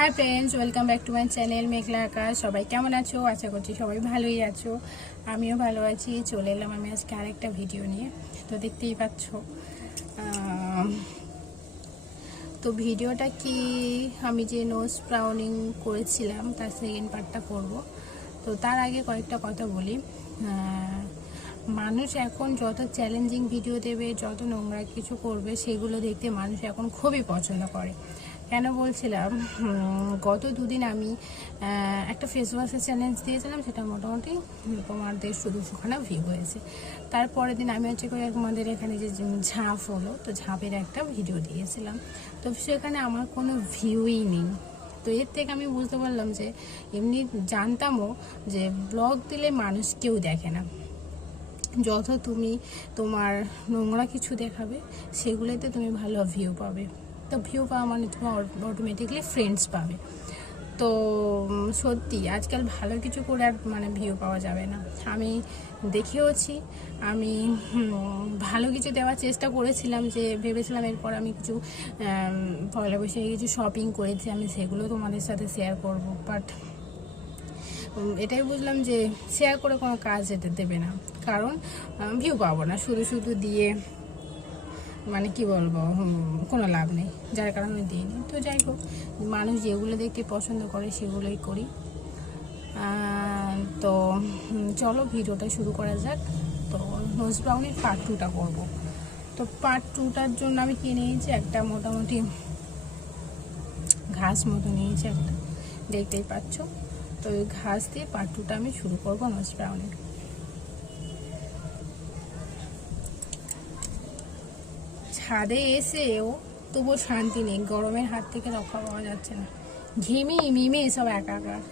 High friends welcome back to my channel Meghla Akash सबाई केमन आछो आशा करছি সবাই ভালোই আছো আমিও ভালো আছি চলে এলাম আমি আজকে আরেকটা ভিডিও নিয়ে তো দেখতেই পাচ্ছো তো ভিডিওটা কি আমি যে নোজ ব্রাউনিং করেছিলাম তার সেকেন্ড পার্টটা করব তো তার আগে কয়েকটা কথা বলি মানুষ এখন যত চ্যালেঞ্জিং ভিডিও দেবে যত নোংরা কিছু করবে সেগুলো দেখতে মানুষ এখন খুবই পছন্দ করে কেন বলছিলাম গত দুদিন আমি একটা ফেস ওয়াশের চ্যালেঞ্জ দিয়েছিলাম সেটা মোটামুটি তোমার 150-200খানা ভিউ হয়েছে তারপরের দিন আমি হচ্ছে করে আমাদের এখানে যে ঝাঁপ হলো তো ঝাঁপের একটা ভিডিও দিয়েছিলাম তো সেখানে আমার কোনো ভিউই নেই তো এর থেকে আমি বুঝতে পারলাম যে এমনি জানতামও যে ব্লগ দিলে মানুষ কেউ দেখে না যত তুমি তোমার নোংরা কিছু দেখাবে সেগুলোতে তুমি ভালো ভিউ পাবে তো ভিউ পাওয়া মানে তুমি অটোমেটিকলি ফ্রেন্ডস পাবে তো সত্যি আজকাল ভালো কিছু করে আর মানে ভিউ পাওয়া যাবে না আমি দেখেওছি আমি ভালো কিছু দেওয়ার চেষ্টা করেছিলাম যে ভেবেছিলাম এরপর আমি কিছু পয়লা বৈশাখে কিছু শপিং করেছি আমি সেগুলো তোমাদের সাথে শেয়ার করব বাট এটাই বুঝলাম যে শেয়ার করে কোনো কাজ যেতে দেবে না কারণ ভিউ পাবো না শুধু শুধু দিয়ে মানে কি বলবো কোনো লাভ নেই যার কারণে আমি দিইনি তো যাই হোক মানুষ যেগুলো দেখতে পছন্দ করে সেগুলোই করি তো চলো ভিডিওটা শুরু করা যাক তো নোজ ব্রাউনের পার্ট 2টা করবো তো পার্ট 2টার জন্য আমি কিনে নিয়েছি একটা মোটামুটি ঘাস মতো নিয়েছি একটা দেখতেই পাচ্ছ তো ওই ঘাস দিয়ে পার্ট 2টা আমি শুরু করবো নোজ ব্রাউনের ছাদে এসেও তবুও শান্তি নেই গরমের হাত থেকে রক্ষা পাওয়া যাচ্ছে না ঘিমি মিমে সব একাকার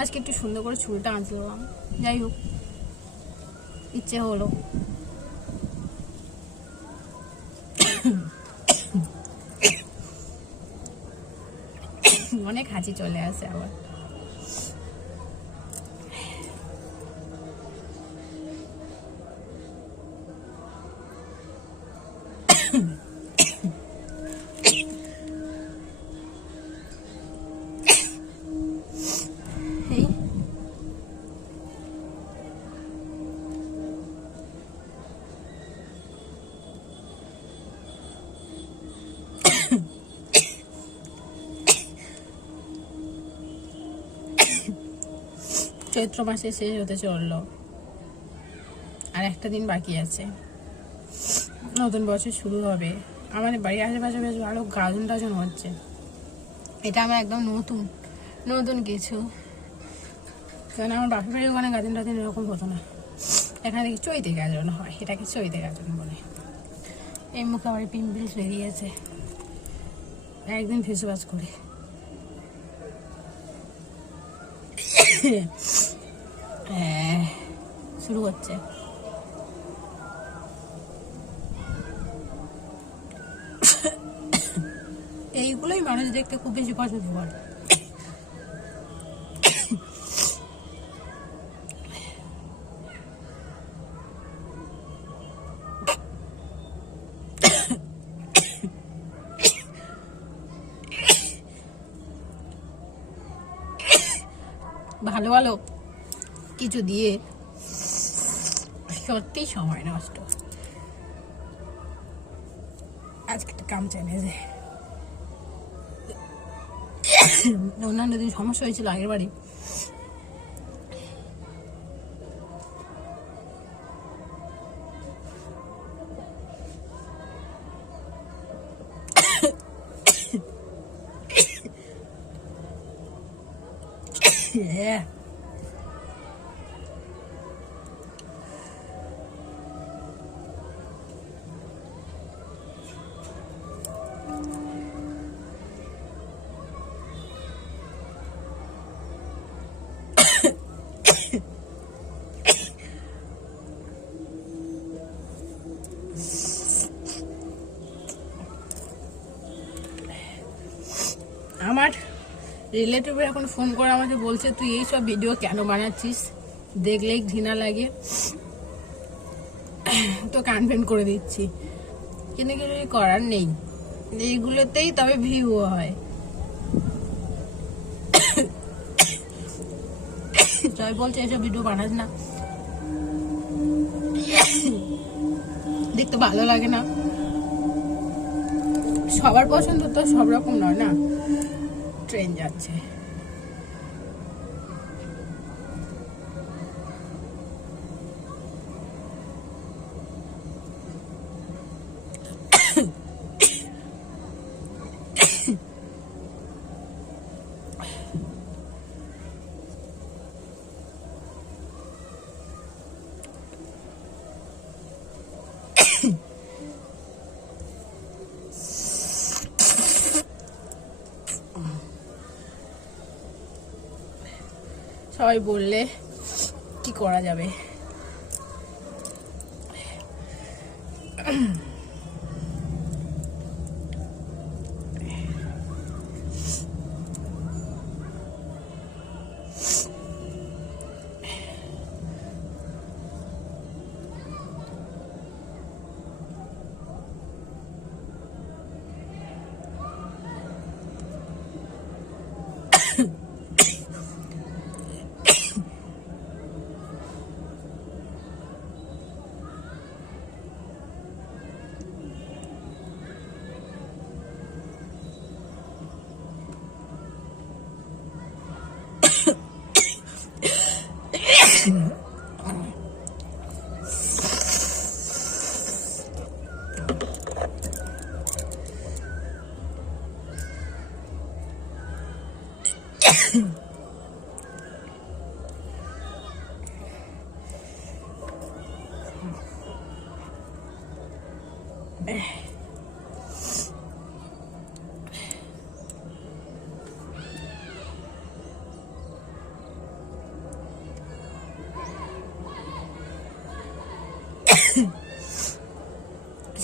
আজকে একটু সুন্দর করে চুলটা আঁচলাম যাই হোক ইচ্ছে হলো অনেক হাঁচি চলে আসে আবার চৈত্র মাসে শেষ হতে চললো আর একটা দিন বাকি আছে নতুন বছর শুরু হবে আমাদের বাড়ির আশেপাশে বেশ ভালো গাজন টাজন হচ্ছে এটা আমার একদম নতুন কিছু কারণ আমার বাপের বাড়ির ওখানে গাজন টাজন এরকম হতো না এখানে দেখি চৈতে গাজন হয় এটাকে চৈতে গাজন বলে এই মুখে আবার পিম্পলস বেরিয়েছে একদিন ফেস ওয়াশ করে শুরু হচ্ছে এইগুলোই মানুষ দেখতে খুব বেশি পছন্দ করে ভালো ভালো কিছু দিয়ে সত্যি সময় নষ্ট আজকে একটা কাম চ্যালেঞ্জে অন্যান্য দিন সমস্যা হয়েছিল আগের বাড়ি Yeah. আমার রিলেটিভরা এখন ফোন করে আমাকে বলছে তুই এই সব ভিডিও কেন বানাচ্ছিস, দেখলেই ঘৃণা লাগে, তো কনভেন্ট করে দিচ্ছি। কিন্তু কিছু করার নেই, এইগুলোতেই তবে ভিউ হয়। সবাই বলছে এসব ভিডিও বানাস না, দেখতে ভালো লাগে না। সবার পছন্দ তো সব রকম নয় না, ট্রেন যাচ্ছে। সবাই বললে কি করা যাবে।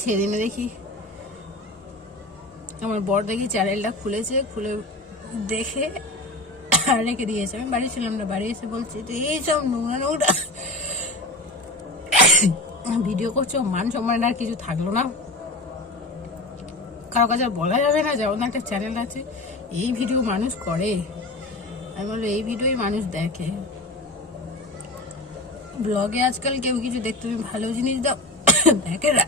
সেদিনে দেখি আমার বর দেখি চ্যানেলটা খুলেছে, খুলে দেখে রেখে দিয়েছে। আমি বাড়ি ছিলাম না, বাড়ি এসে বলছি তো এইসব নোংরা নোংরা ভিডিও করছো, মান সম্মান আর কিছু থাকলো না। কারো কাছে বলা যাবে না যেমন একটা চ্যানেল আছে, এই ভিডিও মানুষ করে। আমি বললো এই ভিডিওই মানুষ দেখে। ব্লগে আজকাল কেউ কিছু দেখতে ভালো জিনিস দাও দেখে না।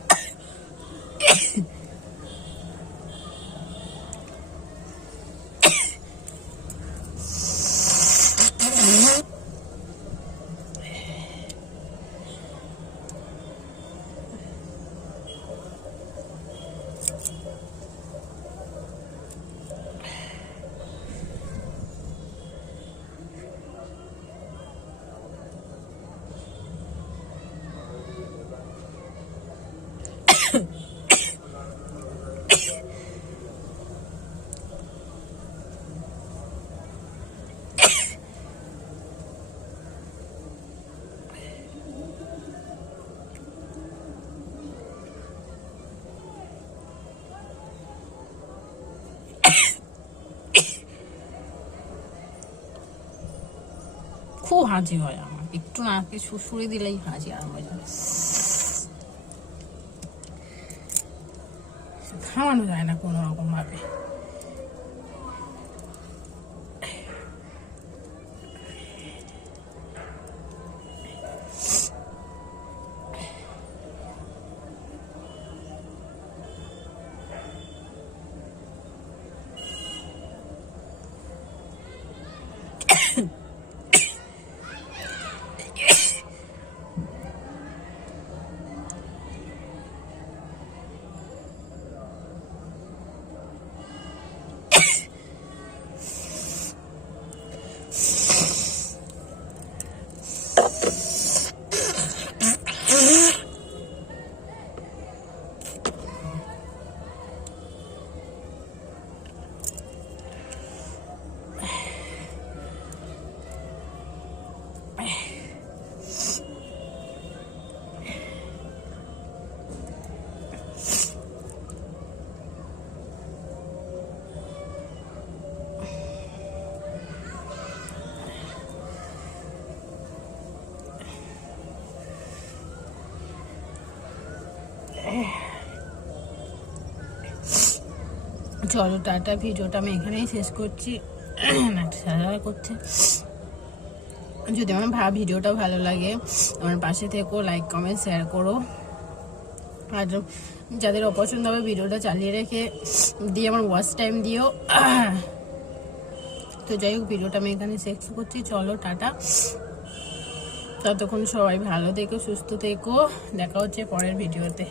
খুব হাঁচি হয় আমার, একটু নাকে সুড়সুড়ি দিলেই হাঁচি আরম্ভ হয়ে যায়। থামানো যায় না কোনো রকম ভাবে। চলো টাটা, ভিডিওটা আমি এখানেই শেষ করছি। সারা করছে। যদি আমার ভিডিওটা ভালো লাগে আমার পাশে থেকো, লাইক কমেন্ট শেয়ার করো, আর যাদের অপছন্দ হবে ভিডিওটা চালিয়ে রেখে দিয়ে আমার ওয়াচ টাইম দিও। তো যাই হোক, ভিডিওটা আমি এখানে শেষ করছি। চলো টাটা, ততক্ষণ সবাই ভালো থেকো, সুস্থ থেকো, দেখা হচ্ছে পরের ভিডিওতে।